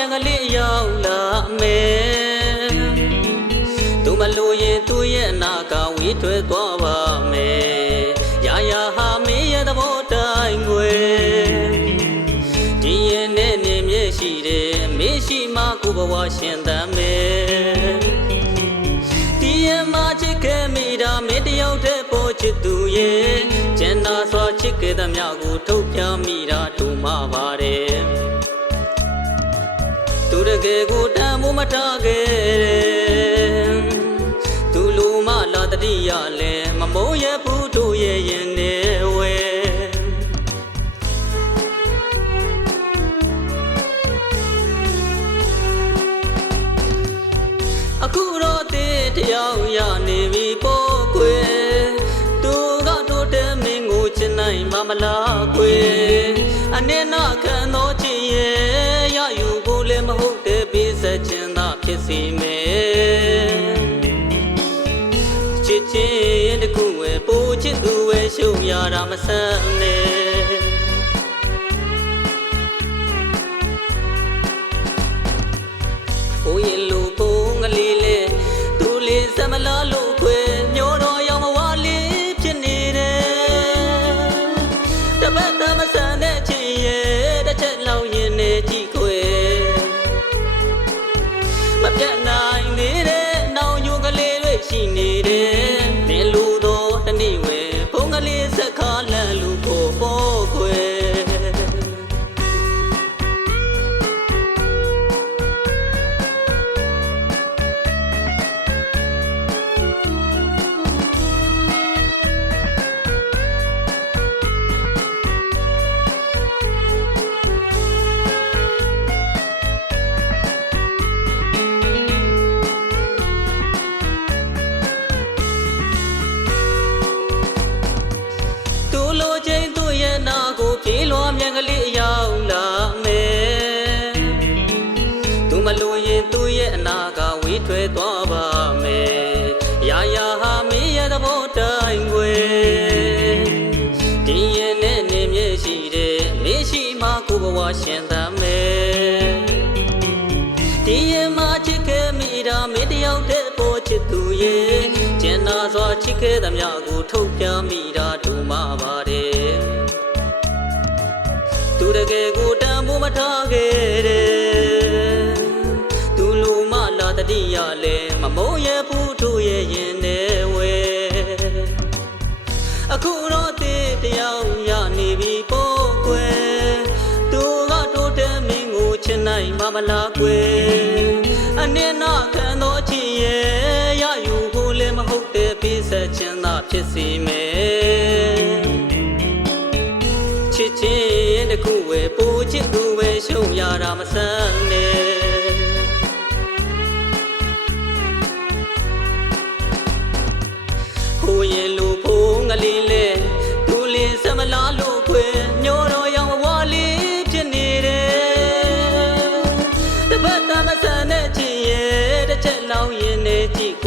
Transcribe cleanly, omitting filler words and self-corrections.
မြန်ကလေးရောက်လာမယ်သူမလို့ရင်သူ့ရဲ့အနာကဝေးထွဲသွားပါမယ်ရာရာဟာမင်းရဲ့သဘောတိုင်းွယ်ဒီရင်နဲ့နေမြဲရှိတယ်မင်းရှိမှကိုဘဝရှင်သန်မယ်ဒီရင်မှာချစ်ခဲ့မိတာမင်းတယောက်တည်းပေါ်ချစ်သူရဲ့ကျန်တာစွာချစ်ခဲ့သမျှကိုထုတ်ပြမိတာတို့မှပါတယ်သူတကယ်ကိုတန်မိုးမထားခဲ့သူလူမလာတတိယလဲမမုန်းရဘူးတို့ရဲ့ရင်နေဝဲအခုတော့တရားရနေပြီပို့ကွယ်သူကတို့တဲ့မင်းကိုချစ်နိုင်မမလားကွယ်အနေနာခံတော့ချစ်ရဲ့ရယူဖို့လည်းမဟုတ်တဲ့ပေးဆက်ခြင်းသာဖြစ်စီမယ်ချစ်ချင်းတကူဝဲပို့ချစ်သူဝဲရှုံရတာမဆန်းနဲ့ဘိုးရင်လူဘုံကလေးလေသူလေးစမလားလို့ခွေညိုတော့ရောက်မဝလေးဖြစ်နေတယ်တပတ်သမဆန်တဲ့ချစ်ရဲ့တစ်ချက်လောက်ရင်နေကြည့်ခွေမပြတ်နိုင်သေးတဲ့နောင်ညူကလေးတွေရှိနေတယ်မင်းလူတော့တနေ့ဝဲဘုံကလေးစက်ခါလန့်လူကိုပေါ်ခွေပြေလွားမြန်ကလေးရောက်လာမယ်သူမလို့ရင်သူ့ရဲ့အနာကဝေးထွဲသွားပါမယ်ရာရာဟာမင်းရဲ့သဘောတိုင်းွယ်ဒီရင်နဲ့နေမြဲရှိတယ်မင်းရှိမှကိုဘဝရှင်သန်မယ်ဒီရင်မှာချစ်ခဲ့မိတာမင်းတယောက်တည်းပေါ်ချစ်သူရဲ့ကျန်နာစွာချစ်ခဲ့သမျှကိုထုတ်ပြမိတာတို့မှပါတယ်သူတကယ်ကိုတန်ဖိုးမထားခဲ့တယ်သူလူမလာတတိယလဲမမုန်းရဘူးတို့ရဲ့ရင်နေဝဲအခုတော့တရားရနေပြီပို့ကွယ်သူကတို့တဲ့မင်းကိုချစ်နိုင်မမလားကွယ်အနေနာခံတော့ချစ်ရဲ့ရယူဖို့လည်းမဟုတ်တဲ့ပေးဆက်ခြင်းသာဖြစ်စီမယ်ချစ်ချင်းတခုဝဲပိုချစ်သူဝဲရှုံရတာမဆန်းနဲ့ဟိုရင်လူဖုံးကလေးလဲသူလေးစမလားလို့ခွေညိုတော့ရောက်ဝါလေးဖြစ်နေတယ်တပတ်သားမဆန်းတဲ့ချစ်ရဲ့တစ်ချက်လောက်ရင်နေကြည့်